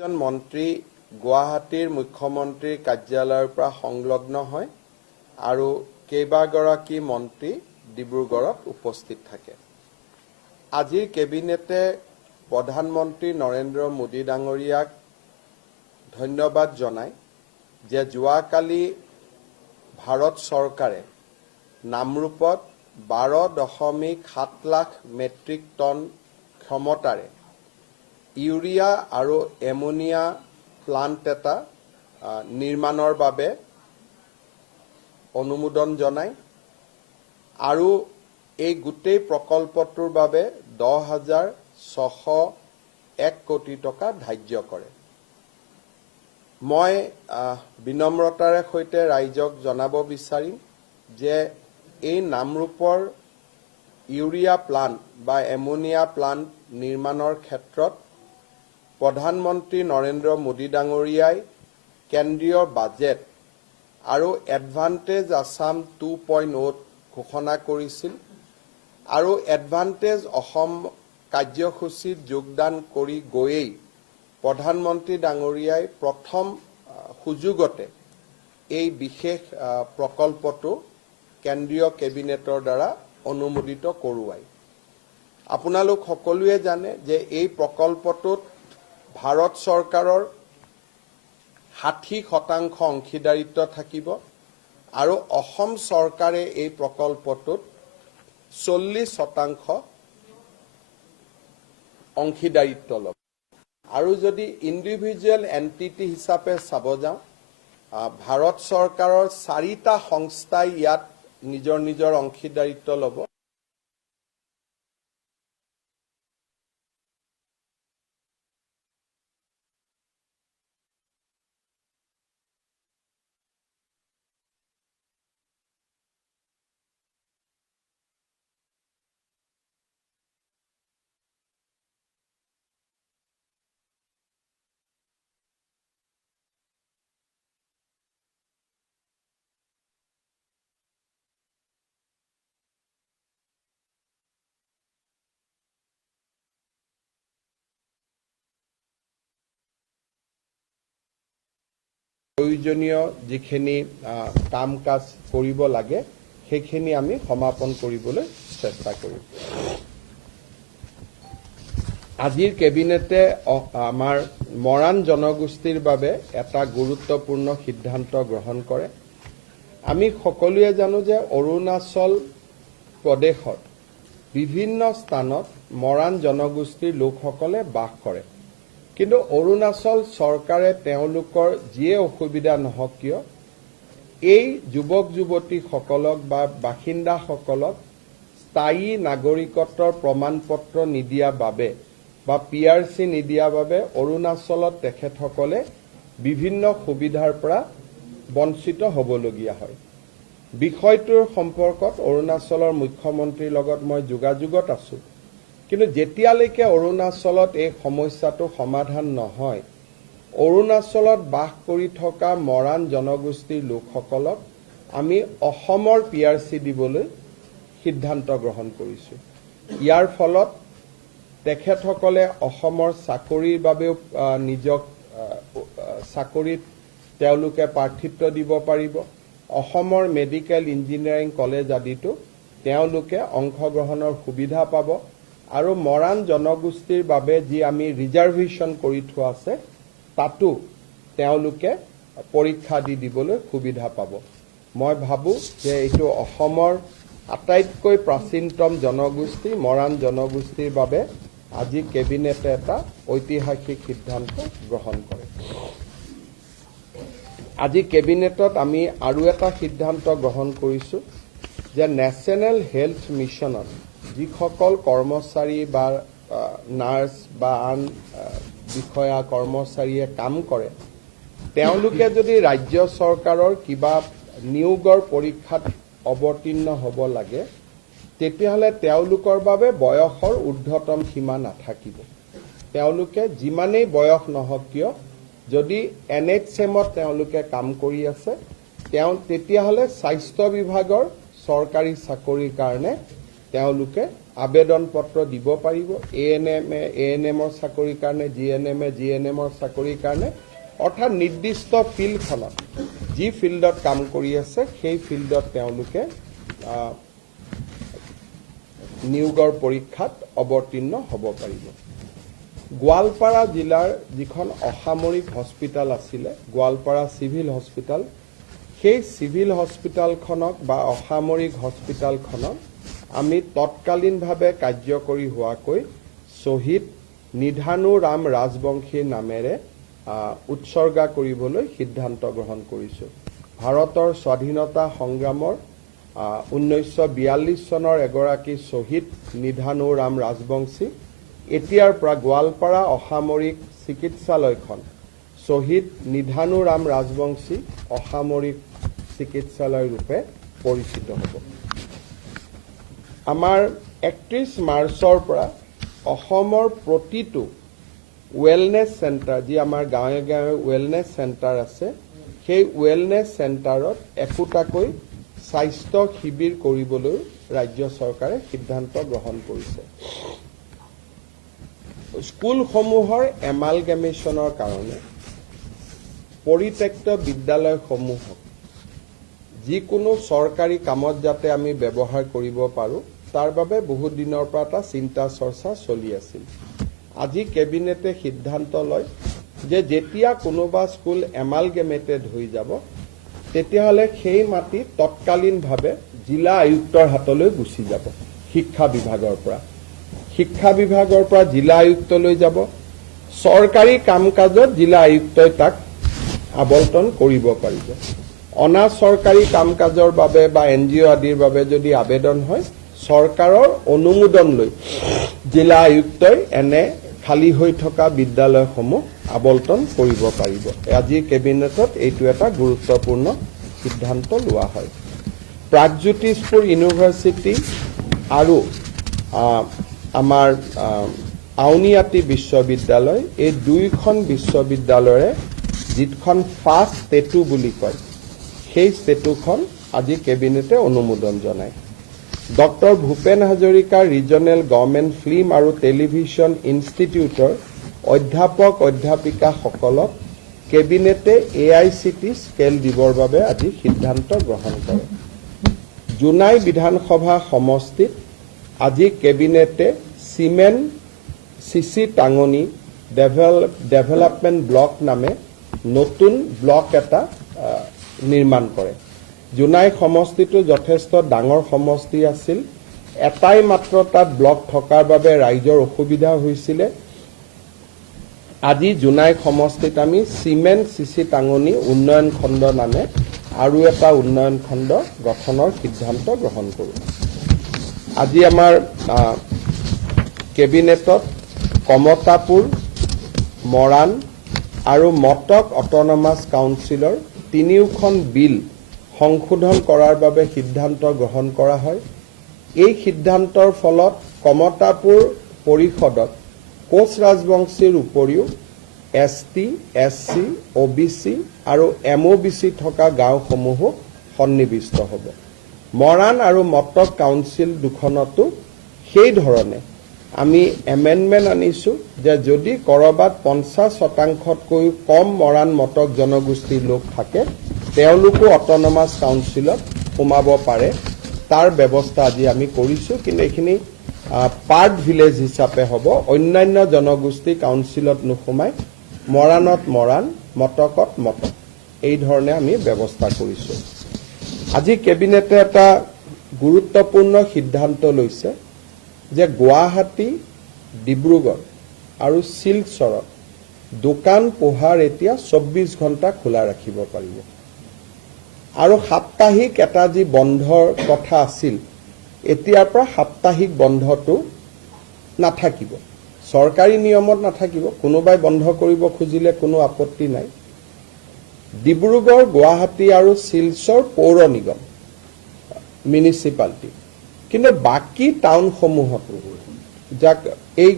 এজন মন্ত্ৰী গুৱাহাটীৰ মুখ্যমন্ত্ৰীৰ কাৰ্যালয়ৰ পৰা সংলগ্ন হয় আৰু কেইবাগৰাকী মন্ত্ৰী ডিব্ৰুগড়ত উপস্থিত থাকে। আজিৰ কেবিনেটে প্ৰধানমন্ত্ৰী নৰেন্দ্ৰ মোদী ডাঙৰীয়াক ধন্যবাদ জনায় যে যোৱাকালি ভাৰত চৰকাৰে নামৰূপত বাৰ দশমিক সাত লাখ মেট্ৰিক টন ক্ষমতাৰে ইউৰিয়া আৰু এমনিয়া প্লাণ্ট এটা নিৰ্মাণৰ বাবে অনুমোদন জনায় আৰু এই গোটেই প্ৰকল্পটোৰ বাবে দহ হাজাৰ ছশ এক কোটি টকা ধাৰ্য কৰে। মই বিনম্ৰতাৰে সৈতে ৰাইজক জনাব বিচাৰিম যে এই নামৰূপৰ ইউৰিয়া প্লাণ্ট বা এমনিয়া প্লাণ্ট নিৰ্মাণৰ ক্ষেত্ৰত প্ৰধানমন্ত্ৰী নৰেন্দ্ৰ মোদী ডাঙৰীয়াই কেন্দ্ৰীয় বাজেট আৰু এডভান্টেজ আছাম টু পইণ্ট অ'ত ঘোষণা কৰিছিল আৰু এডভান্টেজ অসম কাৰ্যসূচীত যোগদান কৰি গৈয়েই প্ৰধানমন্ত্ৰী ডাঙৰীয়াই প্ৰথম সুযোগতে এই বিশেষ প্ৰকল্পটো কেন্দ্ৰীয় কেবিনেটৰ দ্বাৰা অনুমোদিত কৰোৱায়। আপোনালোক সকলোৱে জানে যে এই প্ৰকল্পটোত ভাৰত চৰকাৰৰ ষাঠি শতাংশ অংশীদাৰিত্ব থাকিব আৰু অসম চৰকাৰে এই প্ৰকল্পটোত চল্লিছ শতাংশ অংশীদাৰিত্ব ল'ব। আৰু যদি ইণ্ডিভিজুৱেল এণ্টিটি হিচাপে চাব যাওঁ ভাৰত চৰকাৰৰ চাৰিটা সংস্থাই ইয়াত নিজৰ নিজৰ অংশীদাৰিত্ব ল'ব। প্ৰয়োজনীয় যিখিনি কাম কাজ কৰিব লাগে সেইখিনি আমি সমাপন কৰিবলৈ চেষ্টা কৰিম। আজিৰ কেবিনেটে আমাৰ মৰাণ জনগোষ্ঠীৰ বাবে এটা গুৰুত্বপূৰ্ণ সিদ্ধান্ত গ্ৰহণ কৰে। আমি সকলোৱে জানো যে অৰুণাচল প্ৰদেশত বিভিন্ন স্থানত মৰাণ জনগোষ্ঠীৰ লোকসকলে বাস কৰে। কিন্তু অৰুণাচল চৰকাৰে তেওঁলোকৰ যিয়ে অসুবিধা নহওক কিয় এই যুৱক যুৱতীসকলক বা বাসিন্দাসকলক স্থায়ী নাগৰিকত্বৰ প্ৰমাণ পত্ৰ নিদিয়া বাবে বা পি আৰ চি নিদিয়া বাবে অৰুণাচলত তেখেতসকলে বিভিন্ন সুবিধাৰ পৰা বঞ্চিত হ'বলগীয়া হয়। বিষয়টোৰ সম্পৰ্কত অৰুণাচলৰ মুখ্যমন্ত্ৰীৰ লগত মই যোগাযোগত আছো। কিন্তু যেতিয়ালৈকে অৰুণাচলত এই সমস্যাটো সমাধান নহয় অৰুণাচলত বাস কৰি থকা মৰাণ জনগোষ্ঠীৰ লোকসকলক আমি অসমৰ পি আৰ চি দিবলৈ সিদ্ধান্ত গ্ৰহণ কৰিছো। ইয়াৰ ফলত তেখেতসকলে অসমৰ চাকৰিৰ বাবেও নিজক চাকৰিত তেওঁলোকে প্ৰাৰ্থিত্ব দিব পাৰিব। অসমৰ মেডিকেল ইঞ্জিনিয়াৰিং কলেজ আদিতো তেওঁলোকে অংশগ্ৰহণৰ সুবিধা পাব। আৰু মৰাণ জনগোষ্ঠীৰ বাবে যি আমি ৰিজাৰ্ভেশ্যন কৰি থোৱা আছে তাতো তেওঁলোকে পৰীক্ষা দি দিবলৈ সুবিধা পাব। মই ভাবোঁ যে এইটো অসমৰ আটাইতকৈ প্ৰাচীনতম জনগোষ্ঠী মৰাণ জনগোষ্ঠীৰ বাবে আজি কেবিনেটে এটা ঐতিহাসিক সিদ্ধান্ত গ্ৰহণ কৰে। আজি কেবিনেটত আমি আৰু এটা সিদ্ধান্ত গ্ৰহণ কৰিছোঁ যে নেশ্যনেল হেল্থ মিছনত যিসকল কৰ্মচাৰী বা নাৰ্ছ বা আন বিষয়া কৰ্মচাৰীয়ে কাম কৰে তেওঁলোকে যদি ৰাজ্য চৰকাৰৰ কিবা নিয়োগৰ পৰীক্ষাত অৱতীৰ্ণ হ'ব লাগে তেতিয়াহ'লে তেওঁলোকৰ বাবে বয়সৰ ঊৰ্ধ্বতম সীমা নাথাকিব। তেওঁলোকে যিমানেই বয়স নহওক কিয় যদি এন এইচ এমত তেওঁলোকে কাম কৰি আছে তেওঁ তেতিয়াহ'লে স্বাস্থ্য বিভাগৰ চৰকাৰী চাকৰিৰ কাৰণে তেওঁলোকে আবেদন পত্ৰ দিব পাৰিব। A N M A N এমৰ চাকৰিৰ কাৰণে G N M A G N এমৰ চাকৰিৰ কাৰণে। অৰ্থাৎ নিৰ্দিষ্ট ফিল্ডখনত যি ফিল্ডত কাম কৰি আছে সেই ফিল্ডত তেওঁলোকে নিয়োগৰ পৰীক্ষাত অৱতীৰ্ণ হ'ব পাৰিব। গোৱালপাৰা জিলাৰ যিখন অসামৰিক হস্পিটেল আছিলে গোৱালপাৰা চিভিল হস্পিটেল সেই চিভিল হস্পিটেলখনক বা অসামৰিক হস্পিটেলখনক আমি তৎকালীনভাৱে কাৰ্যকৰী হোৱাকৈ শ্বহীদ নিধানু ৰাম ৰাজবংশীৰ নামেৰে উৎসৰ্গা কৰিবলৈ সিদ্ধান্ত গ্ৰহণ কৰিছোঁ। ভাৰতৰ স্বাধীনতা সংগ্ৰামৰ ঊনৈছশ বিয়াল্লিছ চনৰ এগৰাকী শ্বহীদ নিধানু ৰাম ৰাজবংশী এতিয়াৰ পৰা গোৱালপাৰা অসামৰিক চিকিৎসালয়খন। শ্বহীদ নিধানু ৰাম ৰাজবংশী অসামৰিক চিকিৎসালয় ৰূপে পৰিচিত হ'ব। আমাৰ একত্ৰিছ মাৰ্চৰ পৰা অসমৰ প্ৰতিটো ৱেলনেছ চেণ্টাৰ যি আমাৰ গাঁৱে গাঁৱে ৱেলনেছ চেণ্টাৰ আছে সেই ৱেলনেছ চেণ্টাৰত একোটাকৈ স্বাস্থ্য শিবিৰ কৰিবলৈ ৰাজ্য চৰকাৰে সিদ্ধান্ত গ্ৰহণ কৰিছে। স্কুলসমূহৰ এমালগেমেশ্যনৰ কাৰণে পৰিত্যক্ত বিদ্যালয়সমূহক যিকোনো চৰকাৰী কামত যাতে আমি ব্যৱহাৰ কৰিব পাৰোঁ তাৰ বাবে বহুত দিনৰ পৰা এটা চিন্তা চৰ্চা চলি আছিল। আজি কেবিনেটে সিদ্ধান্ত লয় যে যেতিয়া কোনোবা স্কুল এমালগেমেটেড হৈ যাব তেতিয়াহ'লে সেই মাটি তৎকালীনভাৱে জিলা আয়ুক্তৰ হাতলৈ গুচি যাব শিক্ষা বিভাগৰ পৰা। শিক্ষা বিভাগৰ পৰা জিলা আয়ুক্তলৈ যাব। চৰকাৰী কাম কাজত জিলা আয়ুক্তই তাক আবণ্টন কৰিব পাৰিব। অনা চৰকাৰী কাম কাজৰ বাবে বা এন জি অ' আদিৰ বাবে যদি আবেদন হয় চৰকাৰৰ অনুমোদন লৈ জিলা আয়ুক্তই এনে খালী হৈ থকা বিদ্যালয়সমূহ আবণ্টন কৰিব পাৰিব। আজি কেবিনেটত এইটো এটা গুৰুত্বপূৰ্ণ সিদ্ধান্ত লোৱা হয়। প্ৰাগজ্যোতিষপুৰ ইউনিভাৰ্চিটি আৰু আমাৰ আউনীআটী বিশ্ববিদ্যালয় এই দুয়োখন বিশ্ববিদ্যালয়ৰে যিখন ফাৰ্ষ্ট ষ্টেটু বুলি কয় সেই ষ্টেটুখন আজি কেবিনেটে অনুমোদন জনায়। Doctor Bhupen Hazarika regional government film আৰু টেলিভিছন ইনষ্টিটিউটৰ অধ্যাপক অধ্যাপিকাসকলক কেবিনেটে A I C T scale দিবৰ বাবে আজি সিদ্ধান্ত গ্ৰহণ কৰে। জোনাই বিধানসভা সমষ্টিত আজি কেবিনেটে চিমেণ্ট, চিচি টাঙনি, ডেভেল- ডেভেলপমেণ্ট ব্লক নামে নতুন ব্লক এটা নিৰ্মাণ কৰে। জোনাই সমষ্টিটো যথেষ্ট ডাঙৰ সমষ্টি আছিল। এটাই মাত্ৰ তাত ব্লক থকাৰ বাবে ৰাইজৰ অসুবিধা হৈছিলে। আজি জোনাই সমষ্টিত আমি চিমেণ্ট চিচি টাঙনি উন্নয়ন খণ্ড নামে আৰু এটা উন্নয়ন খণ্ড গঠনৰ সিদ্ধান্ত গ্ৰহণ কৰোঁ। আজি আমাৰ কেবিনেটত কমতাপুৰ মৰাণ আৰু মটক অট'নমাছ কাউন্সিলৰ তিনিওখন বিল সংশোধন কৰাৰ বাবে সিদ্ধান্ত গ্ৰহণ কৰা হয়। এই সিদ্ধান্তৰ ফলত কমতাপুৰ পৰিষদত কোচ ৰাজবংশীৰ উপৰিও S T, S C, O' B C আৰু এম অ' বি চি থকা গাঁওসমূহো সন্নিৱিষ্ট হ'ব। মৰাণ আৰু মটক কাউন্সিল দুখনতো সেই ধৰণে আমি এমেণ্ডমেণ্ট আনিছোঁ যে যদি ক'ৰবাত পঞ্চাছ শতাংশতকৈও কম মৰাণ মটক জনগোষ্ঠীৰ লোক থাকে তেওঁলোকো অট'নমাছ কাউন্সিলত সোমাব পাৰে। তাৰ ব্যৱস্থা আজি আমি কৰিছোঁ কিন্তু এইখিনি পাৰ্ট ভিলেজ হিচাপে হ'ব। অন্যান্য জনগোষ্ঠী কাউন্সিলত নোসোমাই মৰাণত মৰাণ মটকত মটক। এই ধৰণে আমি ব্যৱস্থা কৰিছোঁ। আজি কেবিনেটে এটা গুৰুত্বপূৰ্ণ সিদ্ধান্ত লৈছে। যে গুৱাহাটী ডিব্ৰুগড় আৰু শিলচৰত দোকান পোহাৰ এতিয়া চৌব্বিছ ঘণ্টা খোলা ৰাখিব পাৰিব। আৰু সাপ্তাহিক এটা যি বন্ধৰ কথা আছিল এতিয়াৰ পৰা সাপ্তাহিক বন্ধটো নাথাকিব। চৰকাৰী নিয়মত নাথাকিব কোনোবাই বন্ধ কৰিব খুজিলে কোনো আপত্তি নাই। ডিব্ৰুগড় গুৱাহাটী আৰু শিলচৰ পৌৰ নিগম মিউনিচিপালিটি কিন্তু বাকী টাউনসমূহতো, যাক এই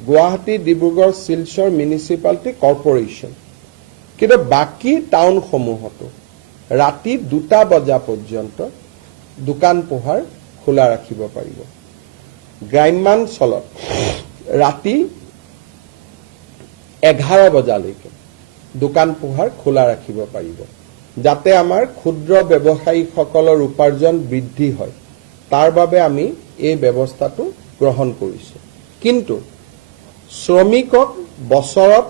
গুৱাহাটী, ডিব্ৰুগড়, শিলচৰ মিউনিচিপালিটি কৰ্পৰেশ্যন কিন্তু বাকী টাউনসমূহতো ৰাতি দুটা বজা পৰ্যন্ত দোকান পোহাৰ খোলা ৰাখিব পাৰিব। গ্ৰাম্যাঞ্চলত ৰাতি এঘাৰ বজালৈকে দোকান পোহাৰ খোলা ৰাখিব পাৰিব, যাতে আমাৰ ক্ষুদ্ৰ ব্যৱসায়ীসকলৰ উপাৰ্জন বৃদ্ধি হয়। তাৰ বাবে আমি এই ব্যৱস্থাটো গ্ৰহণ কৰিছোঁ। কিন্তু শ্ৰমিকক বছৰত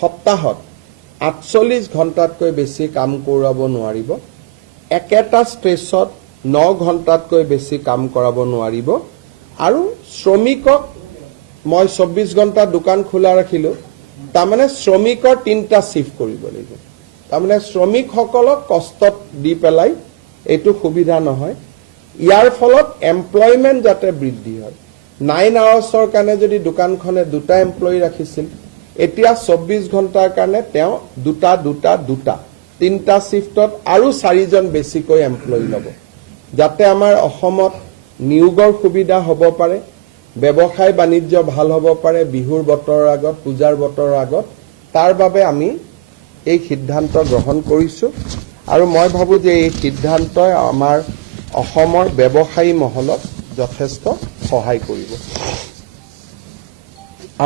সপ্তাহত আঠচল্লিছ ঘণ্টাতকৈ বেছি কাম কৰাব নোৱাৰিব। একেটা ষ্ট্ৰেচত ন ঘণ্টাতকৈ বেছি কাম কৰাব নোৱাৰিব। আৰু শ্ৰমিকক, মই চৌব্বিছ ঘণ্টা দোকান খোলা ৰাখিলোঁ, তাৰমানে শ্ৰমিকৰ তিনিটা শ্বিফ্ট কৰিব লাগিব। তাৰমানে শ্ৰমিকসকলক কষ্টত দি পেলাই এইটো সুবিধা নহয়। ইয়াৰ ফলত এমপ্লয়মেণ্ট যাতে বৃদ্ধি হয়। নাইন আৱাৰ্ছৰ কাৰণে যদি দোকানখনে দুটা এমপ্লয়ী ৰাখিছিল এতিয়া চৌব্বিছ ঘণ্টাৰ কাৰণে তেওঁ দুটা দুটা দুটা তিনিটা শ্বিফ্টত আৰু চাৰিজন বেছিকৈ এমপ্লয়ী ল'ব। যাতে আমাৰ অসমত নিয়োগৰ সুবিধা হ'ব পাৰে ব্যৱসায় বাণিজ্য ভাল হ'ব পাৰে বিহুৰ বতৰৰ আগত পূজাৰ বতৰৰ আগত তাৰ বাবে আমি এই সিদ্ধান্ত গ্ৰহণ কৰিছোঁ। আৰু মই ভাবোঁ যে এই সিদ্ধান্তই আমাৰ অসমৰ ব্যৱসায়ী মহলক যথেষ্ট সহায় কৰিব।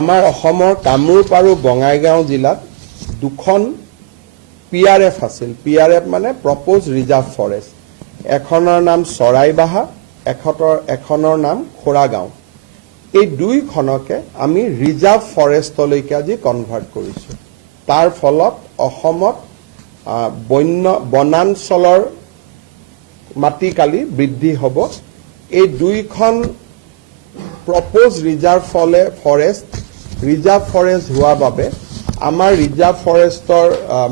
আমাৰ অসমৰ কামৰূপ আৰু বঙাইগাঁও জিলাত দুখন পি আৰ এফ আছিল। পি আৰ এফ মানে প্ৰপ'জ ৰিজাৰ্ভ ফৰেষ্ট। এখনৰ নাম চৰাইবাহা এখতৰ এখনৰ নাম খোৰাগাঁও। এই দুইখনকে আমি ৰিজাৰ্ভ ফৰেষ্টলৈকে আজি কনভাৰ্ট কৰিছোঁ। তাৰ ফলত অসমত বন্য বনাঞ্চলৰ মাটিকালি বৃদ্ধি হ'ব। এই দুইখন প্ৰপ'জ ৰিজাৰ্ভ ফলে ফৰেষ্ট ৰিজাৰ্ভ ফৰেষ্ট হোৱা বাবে আমাৰ ৰিজাৰ্ভ ফৰেষ্টৰ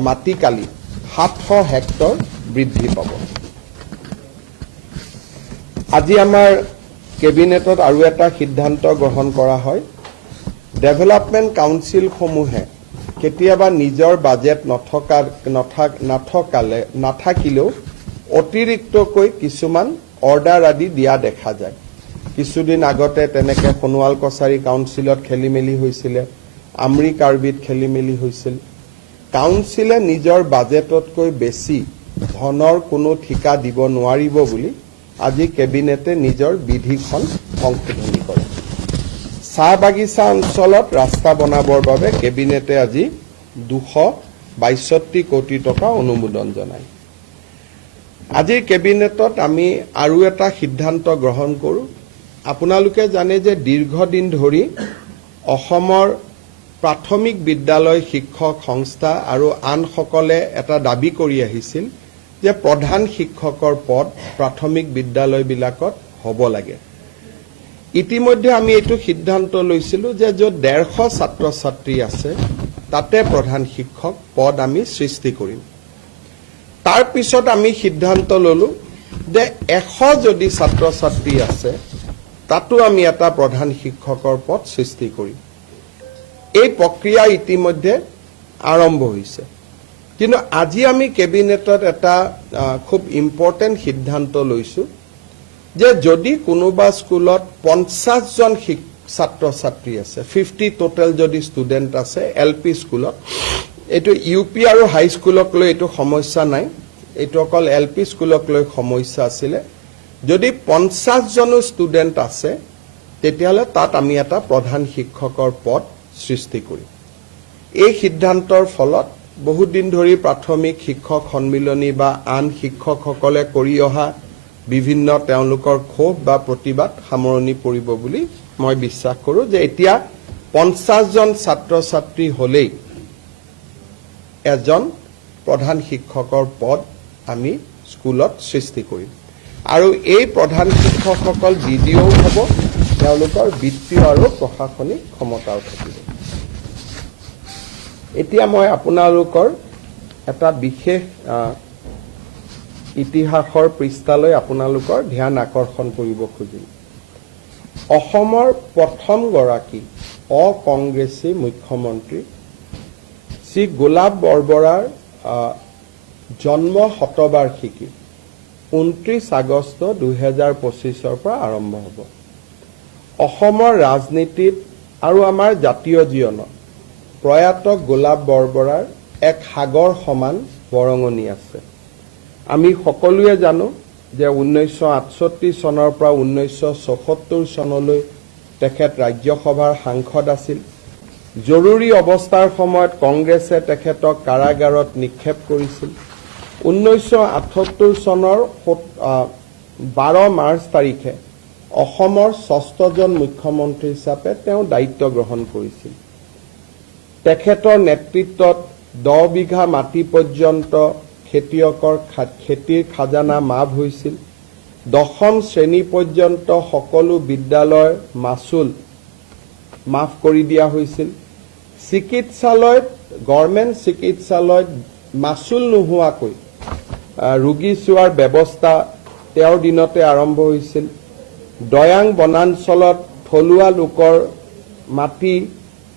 মাটিকালি সাতশ হেক্টৰ বৃদ্ধি পাব। আজি আমাৰ কেবিনেটত আৰু এটা সিদ্ধান্ত গ্ৰহণ কৰা হয়। ডেভেলপমেণ্ট কাউন্সিলসমূহে কেতিয়াবা নিজৰ বাজেট নথকা, নথা, নাথকালে, নাথাকিলেও অতিৰিক্তকৈ কিছুমান অৰ্ডাৰ আদি দিয়া দেখা যায়। কিছুদিন আগতে তেনেকে সোণোৱাল কছাৰী কাউন্সিলত খেলি মেলি হৈছিলে আমৰি কাৰ্বিত খেলি মেলি হৈছিল। কাউন্সিলে নিজৰ বাজেটতকৈ বেছি ধনৰ কোনো ঠিকা দিব নোৱাৰিব বুলি আজি কেবিনেটে নিজৰ বিধিখন সংশোধনী কৰে। চাহ বাগিচা অঞ্চলত ৰাস্তা বনাবৰ বাবে কেবিনেটে আজি দুশ বাইষষ্ঠি কোটি টকা অনুমোদন জনায়। আজিৰ কেবিনেটত আমি আৰু এটা সিদ্ধান্ত গ্ৰহণ কৰোঁ। আপোনালোকে জানে যে দীৰ্ঘদিন ধৰি অসমৰ প্ৰাথমিক বিদ্যালয় শিক্ষক সংস্থা আৰু আনসকলে এটা দাবী কৰি আহিছিল যে প্ৰধান শিক্ষকৰ পদ প্ৰাথমিক বিদ্যালয়বিলাকত হ'ব লাগে। ইতিমধ্যে আমি এইটো সিদ্ধান্ত লৈছিলোঁ যে য'ত ডেৰশ ছাত্ৰ ছাত্ৰী আছে তাতে প্ৰধান শিক্ষক পদ আমি সৃষ্টি কৰিম। তাৰ পিছত আমি সিদ্ধান্ত ল'লো যে এশ যদি ছাত্ৰ ছাত্ৰী আছে, তাতো আমি এটা প্ৰধান শিক্ষকৰ পদ সৃষ্টি কৰিম। এই প্ৰক্ৰিয়া ইতিমধ্যে আৰম্ভ হৈছে। কিন্তু আজি আমি কেবিনেটত এটা খুব ইম্পৰ্টেণ্ট সিদ্ধান্ত লৈছোঁ যে যদি কোনোবা স্কুলত পঞ্চাছজন ছাত্ৰ ছাত্ৰী আছে ফিফটি টোটেল যদি ষ্টুডেণ্ট আছে এল পি স্কুলত এইটো ইউ পি আৰু হাইস্কুলক লৈ এইটো সমস্যা নাই। এইটো অকল এল পি স্কুলক লৈ সমস্যা আছিলে। যদি পঞ্চাছজনো ষ্টুডেণ্ট আছে তেতিয়াহ'লে তাত আমি এটা প্ৰধান শিক্ষকৰ পদ সৃষ্টি কৰিম। এই সিদ্ধান্তৰ ফলত বহুত দিন ধৰি প্ৰাথমিক শিক্ষক সন্মিলনী বা আন শিক্ষকসকলে কৰি অহা বিভিন্ন তেওঁলোকৰ ক্ষোভ বা প্ৰতিবাদ সামৰণি পৰিব বুলি মই বিশ্বাস কৰোঁ যে এতিয়া পঞ্চাছজন ছাত্ৰ ছাত্ৰী হ'লেই এজন প্ৰধান শিক্ষকৰ পদ আমি স্কুলত সৃষ্টি কৰিম। আৰু এই প্ৰধান শিক্ষকসকল ডি ডি অ' হ'ব তেওঁলোকৰ বিত্তীয় আৰু প্ৰশাসনিক ক্ষমতাও থাকিব। এতিয়া মই আপোনালোকৰ এটা বিশেষ ইতিহাসৰ পৃষ্ঠালৈ আপোনালোকৰ ধ্যান আকৰ্ষণ কৰিব খুজিম। অসমৰ প্ৰথমগৰাকী অকংগ্ৰেছী মুখ্যমন্ত্ৰী শ্ৰী গোলাপ বৰবৰাৰ জন্ম শতবাৰ্ষিকী ঊনত্ৰিছ আগষ্ট দুহেজাৰ পঁচিছৰ পৰা আৰম্ভ হ'ব। অসমৰ ৰাজনীতিত আৰু আমাৰ জাতীয় জীৱনত প্ৰয়াত গোলাপ বৰবৰাৰ এক সাগৰ সমান বৰঙণি আছে। আমি সকলোৱে জানো যে ঊনৈছশ আঠষষ্ঠি চনৰ পৰা ঊনৈছশ চৌসত্তৰ চনলৈ তেখেত ৰাজ্যসভাৰ সাংসদ আছিল। জৰুৰী অৱস্থাৰ সময়ত কংগ্ৰেছে তেখেতক কাৰাগাৰত নিক্ষেপ কৰিছিল। ঊনৈছশ আঠসত্তৰ চনৰ বাৰ মাৰ্চ তাৰিখে অসমৰ ষষ্ঠজন মুখ্যমন্ত্ৰী হিচাপে তেওঁ দায়িত্ব গ্ৰহণ কৰিছিল। তেখেতৰ নেতৃত্বত দহ বিঘা মাটি পৰ্যন্ত খেতিয়কৰ খেতিৰ খাজানা মাফ হৈছিল। দশম শ্ৰেণী পৰ্যন্ত সকলো বিদ্যালয়ৰ মাচুল মাফ কৰি দিয়া হৈছিল। চিকিৎসালয়ত গভৰ্ণমেণ্ট চিকিৎসালয়ত মাচুল নোহোৱাকৈ ৰোগী চোৱাৰ ব্যৱস্থা তেওঁৰ দিনতে আৰম্ভ হৈছিল। দয়াং বনাঞ্চলত থলুৱা লোকৰ মাটি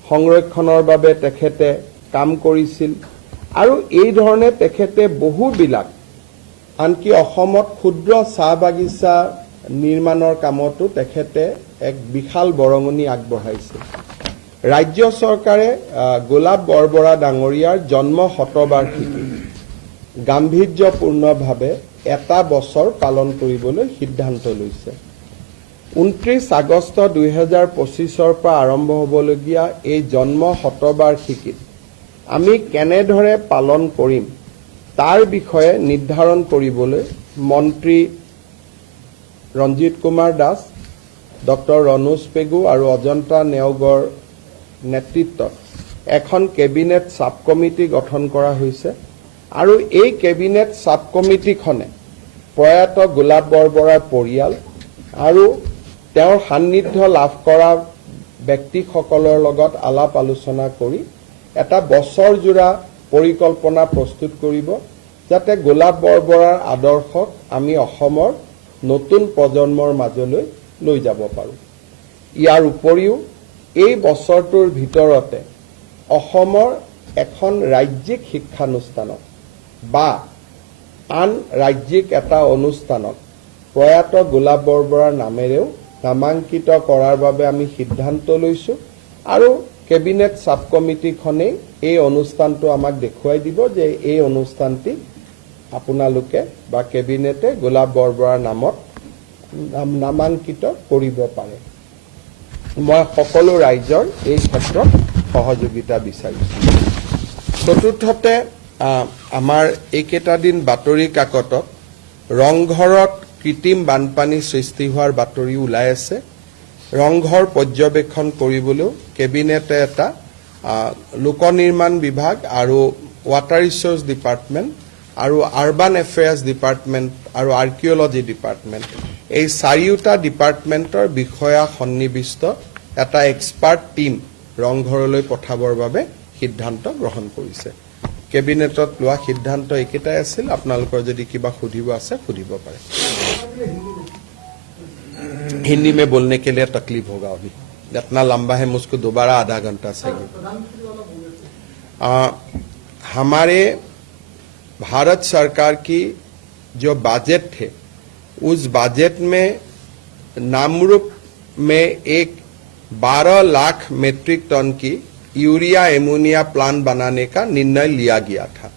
সংৰক্ষণৰ বাবে তেখেতে কাম কৰিছিল আৰু এই ধৰণে তেখেতে বহুবিলাক আনকি অসমত ক্ষুদ্ৰ চাহ বাগিচা নিৰ্মাণৰ কামতো তেখেতে এক বিশাল বৰঙণি আগবঢ়াইছিল। ৰাজ্য চৰকাৰে গোলাপ বৰবৰা ডাঙৰীয়াৰ জন্ম শতবাৰ্ষিকী। গাম্ভীৰ্যপূৰ্ণভাৱে এটা বছৰ পালন কৰিবলৈ সিদ্ধান্ত লৈছে। ঊনত্ৰিছ আগষ্ট দুহেজাৰ পঁচিছৰ পৰা আৰম্ভ হ'বলগীয়া এই জন্ম শতবাৰ্ষিকীত আমি কেনেদৰে পালন কৰিম তাৰ বিষয়ে নিৰ্ধাৰণ কৰিবলৈ মন্ত্ৰী ৰঞ্জিত কুমাৰ দাস ডক্টৰ ৰণোজ পেগু আৰু অজন্তা নেওগৰ নেতৃত্বত এখন কেবিনেট ছাব কমিটি গঠন কৰা হৈছে আৰু এই কেবিনেট ছাব কমিটিখনে প্ৰয়াত গোলাপ বৰবৰাৰ পৰিয়াল আৰু তেওঁৰ সান্নিধ্য লাভ কৰা ব্যক্তিসকলৰ লগত আলাপ আলোচনা কৰি এটা বছৰজোৰা পৰিকল্পনা প্ৰস্তুত কৰিব, যাতে গোলাপ বৰবৰাৰ আদৰ্শক আমি অসমৰ নতুন প্ৰজন্মৰ মাজলৈ লৈ যাব পাৰোঁ। ইয়াৰ উপৰিও এই বছৰটোৰ ভিতৰতে অসমৰ এখন ৰাজ্যিক শিক্ষানুষ্ঠানত বা আন ৰাজ্যিক এটা অনুষ্ঠানত প্ৰয়াত গোলাপ বৰবৰাৰ নামেৰেও নামাংকিত কৰাৰ বাবে আমি সিদ্ধান্ত লৈছোঁ আৰু কেবিনেট ছাব কমিটিখনেই এই অনুষ্ঠানটো আমাক দেখুৱাই দিব যে এই অনুষ্ঠানটি আপোনালোকে বা কেবিনেটে গোলাপ বৰবৰাৰ নামত নাম- নামাংকিত কৰিব পাৰে। মই সকলো ৰাইজৰ এই ক্ষেত্ৰত সহযোগিতা বিচাৰিছোঁ। চতুৰ্থতে আমাৰ এইকেইটা দিন বাতৰি কাকতত ৰংঘৰত কৃত্ৰিম বানপানী সৃষ্টি হোৱাৰ বাতৰি ওলাই আছে। ৰংঘৰ পৰ্যবেক্ষণ কৰিবলৈও কেবিনেটে এটা লোক নিৰ্মাণ বিভাগ আৰু ৱাটাৰ ৰিচোৰ্চ ডিপাৰ্টমেণ্ট আৰু আৰ্বান এফেয়াৰ্ছ ডিপাৰ্টমেণ্ট আৰু আৰ্কিঅলজি ডিপাৰ্টমেণ্ট এই চাৰিওটা ডিপাৰ্টমেণ্টৰ বিষয়া সন্নিৱিষ্ট এটা এক্সপাৰ্ট টীম ৰংঘৰলৈ পঠাবৰ বাবে সিদ্ধান্ত গ্ৰহণ কৰিছে কেবিনেটত লোৱা সিদ্ধান্ত এইকেইটাই আছিল আপোনালোকৰ যদি কিবা সুধিব আছে সুধিব পাৰে हिंदी में बोलने के लिए तकलीफ होगा अभी इतना लंबा है मुझको दोबारा आधा घंटा चाहिए आ, हमारे भारत सरकार की जो बजट थे उस बजट में नामरूप में एक 12 लाख मीट्रिक टन की यूरिया एमोनिया प्लांट बनाने का निर्णय लिया गया था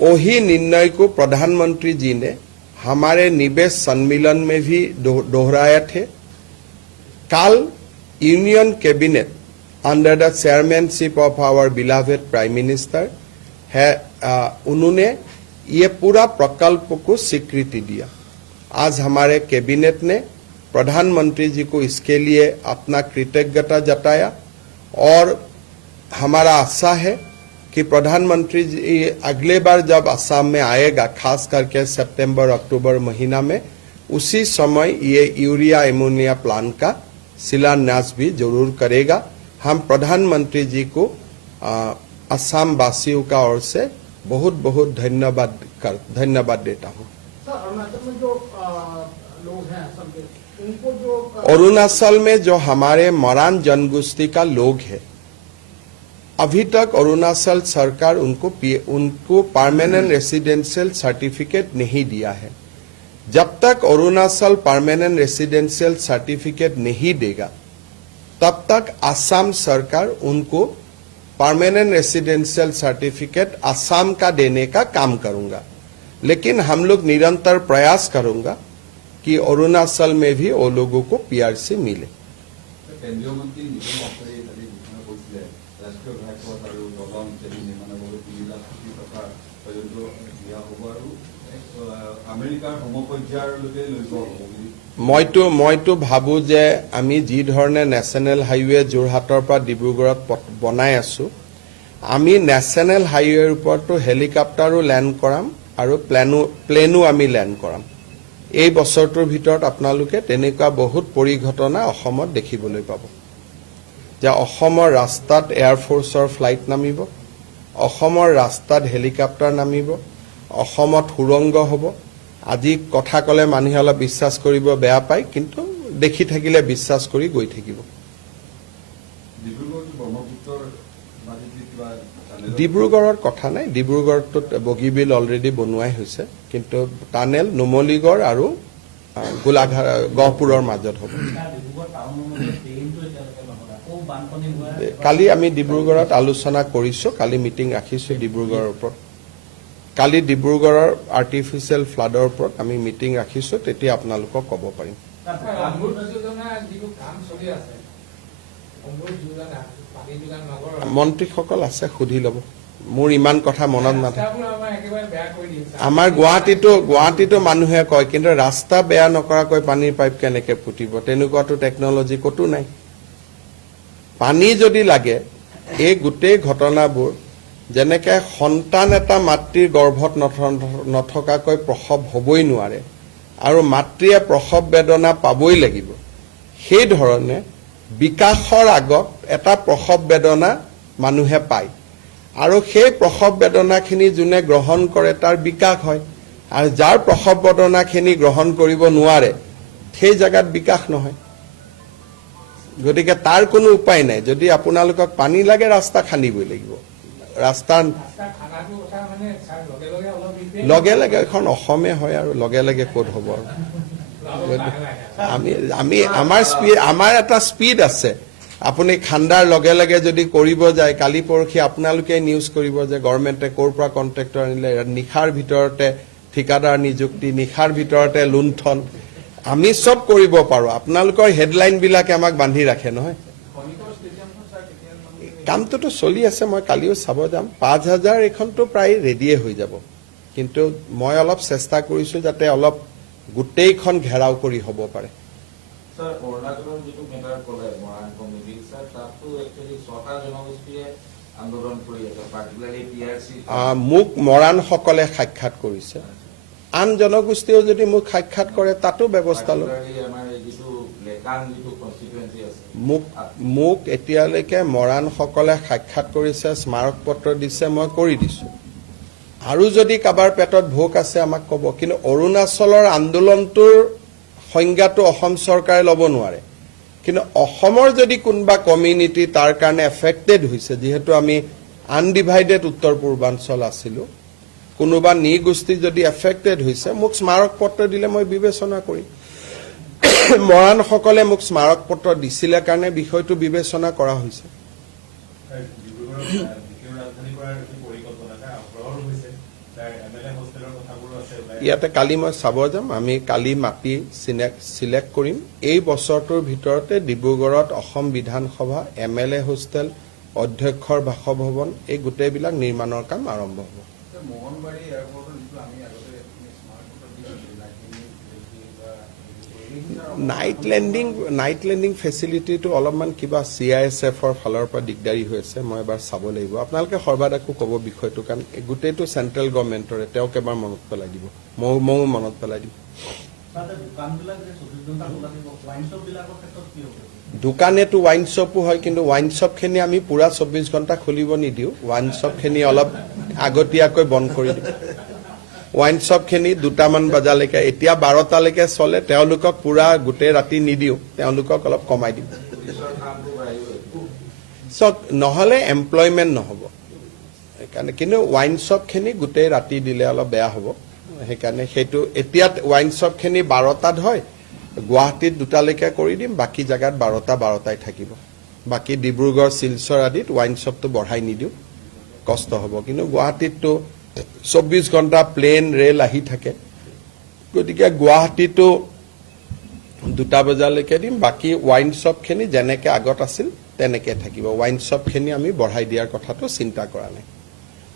वही निर्णय को प्रधानमंत्री जी ने हमारे निवेश सम्मेलन में भी दोह- दोहराए थे कल union cabinet under the chairmanship of our beloved prime minister है आ, उन्होंने ये पूरा प्रकल्प को स्वीकृति दिया। आज हमारे कैबिनेट ने प्रधानमंत्री जी को इसके लिए अपना कृतज्ञता जताया और हमारा आशा है कि प्रधानमंत्री जी अगले बार जब असम में आएगा खास करके सितंबर अक्टूबर महीना में उसी समय ये यूरिया एमोनिया प्लांट का शिलान्यास भी ज़रूर करेगा। हम प्रधानमंत्री जी को आ, असम वासियों का ओर से बहुत बहुत धन्यवाद कर धन्यवाद देता हूँ। अरुणाचल में जो हैं हमारे मरान जनगोष्ठी का लोग है अभी तक अरुणाचल सरकार उनको पी- उनको परमानेंट रेसिडेंशियल सर्टिफिकेट नहीं दिया है। जब तक अरुणाचल परमानेंट रेसिडेंशियल सर्टिफिकेट नहीं देगा तब तक असम सरकार उनको परमानेंट रेसिडेंशियल सर्टिफिकेट असम का देने का काम करूंगा लेकिन हम लोग निरंतर प्रयास करूंगा कि अरुणाचल में भी वो लोगों को पीआरसी मिले কেন্দ্ৰীয় মন্ত্ৰী নিতিন গাডকাৰীয়ে কালি ঘোষণা কৰিছিলে ৰাষ্ট্ৰীয় ঘাইপথ আৰু দলং ইত্যাদি নিৰ্মাণৰ বাবে তিনি লাখ কোটি টকা পৰ্যন্ত দিয়া হ'ব আৰু এক, আহ, আমেৰিকাৰ সমপৰ্যায়লৈকে লৈ যোৱা হ'ব বুলি মইতো মইতো ভাবো যে আমি যি ধৰণে নেশ্যনেল হাইৱে যোৰহাটৰ পৰা ডিব্ৰুগড়ত বনাই আছো আমি নেশ্যনেল হাইৱেৰ ওপৰতো হেলিকপ্টাৰো লেণ্ড কৰাম আৰু প্লেনো প্লেনো আমি লেণ্ড কৰাম। এই বছৰটোৰ ভিতৰত আপোনালোকে তেনেকুৱা বহুত পৰিঘটনা অসমত দেখিবলৈ পাব। যে অসমৰ ৰাস্তাত এয়াৰফ'ৰ্চৰ ফ্লাইট নামিব অসমৰ ৰাস্তাত হেলিকপ্টাৰ নামিব অসমত সুৰংগ হ'ব আজি কথা ক'লে মানুহে অলপ বিশ্বাস কৰিব বেয়া পায় কিন্তু দেখি থাকিলে বিশ্বাস কৰি গৈ থাকিব। ডিব্ৰুগড়ৰ কথা নাই ডিব্ৰুগড়টোত বগীবিল অলৰেডি বনোৱাই হৈছে কিন্তু টানেল নুমলীগড় আৰু গোলাঘাট গহপুৰৰ মাজত হ'ব। কালি আমি ডিব্ৰুগড়ত আলোচনা কৰিছোঁ কালি মিটিং ৰাখিছোঁ ডিব্ৰুগড়ৰ ওপৰত। কালি ডিব্ৰুগড়ৰ আৰ্টিফিচিয়েল ফ্লাডৰ ওপৰত আমি মিটিং ৰাখিছোঁ তেতিয়া আপোনালোকক ক'ব পাৰিম। মন্ত্ৰীসকল আছে সুধি ল'ব। মোৰ ইমান কথা মনত নাথাকে। আমাৰ গুৱাহাটীতো গুৱাহাটীতো মানুহে কয় কিন্তু ৰাস্তা বেয়া নকৰাকৈ পানীৰ পাইপ কেনেকে ফুটিব? তেনেকুৱাতো টেকনলজি ক'তো নাই। পানী যদি লাগে এই গোটেই ঘটনাবোৰ যেনেকে সন্তান এটা মাতৃৰ গৰ্ভত নথ- নথকাকৈ প্ৰসৱ হ'বই নোৱাৰে আৰু মাতৃয়ে প্ৰসৱ বেদনা পাবই লাগিব। সেই ধৰণে বিকাশৰ আগত এটা প্ৰসৱ বেদনা মানুহে পায়। আৰু সেই প্ৰসৱ বেদনাখিনি যোনে গ্ৰহণ কৰে তাৰ বিকাশ হয়। আৰু যাৰ প্ৰসৱ বেদনাখিনি গ্ৰহণ কৰিব নোৱাৰে সেই জেগাত বিকাশ নহয়। গতিকে তাৰ কোনো উপায় নাই। যদি আপোনালোকক পানী লাগে ৰাস্তা খান্দিবই লাগিব। ৰাস্তা ৰাস্তা খানাটো কথা ছাৰ লগে লগে এখন অসমে হয় আৰু লগে লগে ক'ত হ'ব আৰু। আমি আমি আমাৰ স্পীড আমাৰ এটা স্পীড আছে। আপুনি খান্দাৰ লগে লগে যদি কৰিব যায়, কালি পৰহি আপোনালোকে নিউজ কৰিব যে গভৰ্ণমেণ্টে ক'ৰ পৰা কণ্ট্ৰেক্টৰ আনিলে, নিশাৰ ভিতৰতে ঠিকাদাৰ নিযুক্তি, নিশাৰ ভিতৰতে লুণ্ঠন। আমি চব কৰিব পাৰোঁ। আপোনালোকৰ হেডলাইনবিলাকে আমাক বান্ধি ৰাখে, নহয়? কামটোতো চলি আছে মই কালিও চাব যাম। পাঁচ হাজাৰ এইখনতো প্ৰায় ৰেডিয়ে হৈ যাব। কিন্তু মই অলপ চেষ্টা কৰিছোঁ যাতে অলপ গোটেইখন ঘেৰাও কৰি হ'ব পাৰে। মোক মৰাণসকলে সাক্ষাৎ কৰিছে। আন জনগোষ্ঠীয়েও যদি মোক সাক্ষাৎ কৰে তাতো ব্যৱস্থা ল'ম। মোক মোক এতিয়ালৈকে মৰাণসকলে সাক্ষাৎ কৰিছে স্মাৰক পত্ৰ দিছে মই কৰি দিছোঁ। আৰু যদি কাৰোবাৰ পেটত ভোক আছে আমাক ক'ব। কিন্তু অৰুণাচলৰ আন্দোলনটোৰ সংজ্ঞাটো অসম চৰকাৰে ল'ব নোৱাৰে। কিন্তু অসমৰ যদি কোনোবা কমিউনিটি তাৰ কাৰণে এফেক্টেড হৈছে যিহেতু আমি আনডিভাইডেড উত্তৰ পূৰ্বাঞ্চল আছিলোঁ কোনোবা নৃগোষ্ঠী যদি এফেক্টেড হৈছে মোক স্মাৰক পত্ৰ দিলে মই বিবেচনা কৰিম। মৰাণসকলে মোক স্মাৰক পত্ৰ দিছিলে কাৰণে বিষয়টো বিবেচনা কৰা হৈছে। ইয়াতে কালি মই চাব যাম আমি কালি মাটি চিলেক্ট কৰিম। এই বছৰটোৰ ভিতৰতে ডিব্ৰুগড়ত অসম বিধানসভা এম এল এ হোষ্টেল অধ্যক্ষৰ বাসভৱন এই গোটেইবিলাক নিৰ্মাণৰ কাম আৰম্ভ হ'ব মোহনবাৰী এয়াৰপৰ্টৰ যিটো আমি আগতে স্মাৰ্ট পত্ৰ দিছিলোঁ নাইট লেণ্ডিং নাইট লেণ্ডিং ফেচিলিটিটো অলপমান কিবা চি আই এছ এফৰ ফালৰ পৰা দিগদাৰী হৈ আছে মই এবাৰ চাব লাগিব। আপোনালোকে সৰ্বাধিকো ক'ব বিষয়টো কাৰণ গোটেইটো চেণ্ট্ৰেল গভৰ্ণমেণ্টৰে তেওঁক এবাৰ মনত পেলাই দিব। ময়ো ময়ো মনত পেলাই দিম। দোকানেতো ৱাইন শ্বপো হয় কিন্তু ৱাইন শ্বপখিনি আমি পুৰা চৌব্বিছ ঘণ্টা খুলিব নিদিওঁ। ৱাইন শ্বপখিনি অলপ আগতীয়াকৈ বন্ধ কৰি দিওঁ ৱাইন শ্বপখিনি দুটামান বজালৈকে এতিয়া বাৰটালৈকে চলে তেওঁলোকক পুৰা গোটেই ৰাতি নিদিওঁ তেওঁলোকক অলপ কমাই চব নহ'লে এমপ্লয়মেণ্ট নহ'ব। সেইকাৰণে কিন্তু ৱাইন শ্বপখিনি গোটেই ৰাতি দিলে অলপ বেয়া হ'ব। সেইকাৰণে সেইটো এতিয়া ৱাইন শ্বপখিনি বাৰটাত হয় গুৱাহাটীত দুটালৈকে কৰি দিম বাকী জেগাত বাৰটা বাৰটাই থাকিব। বাকী ডিব্ৰুগড় শিলচৰ আদিত ৱাইন শ্বপটো বঢ়াই নিদিওঁ কষ্ট হ'ব। কিন্তু গুৱাহাটীততো চৌব্বিছ ঘণ্টা প্লেন ৰেল আহি থাকে। গতিকে গুৱাহাটীতো দুটা বজালৈকে দিম বাকী ৱাইন শ্বপখিনি যেনেকে আগত আছিল তেনেকে থাকিব। ৱাইন শ্বপখিনি আমি বঢ়াই দিয়াৰ কথাটো চিন্তা কৰা নাই।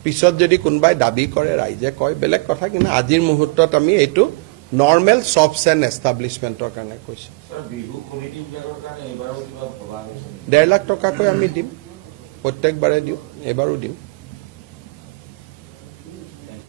পিছত যদি কোনোবাই দাবী কৰে ৰাইজে কয় বেলেগ কথা কিন্তু আজিৰ মুহূৰ্তত আমি এইটো নৰ্মেল শ্বপছ এণ্ড এষ্টাব্লিছমেণ্টৰ কাৰণে কৈছোঁ? ডেৰ লাখ টকাকৈ আমি দিম। প্ৰত্যেকবাৰে দিওঁ এইবাৰো দিম